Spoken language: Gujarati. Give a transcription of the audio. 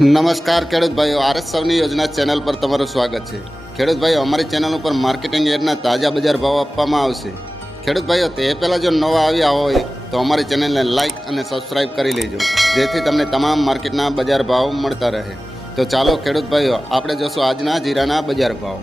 નમસ્કાર ખેડૂત ભાઈઓ, આરએસ સૌની યોજના ચેનલ પર તમારું સ્વાગત છે। ખેડૂત ભાઈઓ, અમારી ચેનલ ઉપર માર્કેટિંગ યાર્ડના તાજા બજાર ભાવ આપવામાં આવશે। ખેડૂત ભાઈઓ, તે પહેલાં જો નવા આવ્યા હોય તો અમારી ચેનલને લાઇક અને સબસ્ક્રાઇબ કરી લેજો, જેથી તમને તમામ માર્કેટના બજાર ભાવ મળતા રહે। તો ચાલો ખેડૂત ભાઈઓ, આપણે જોશું આજના જીરાના બજાર ભાવ।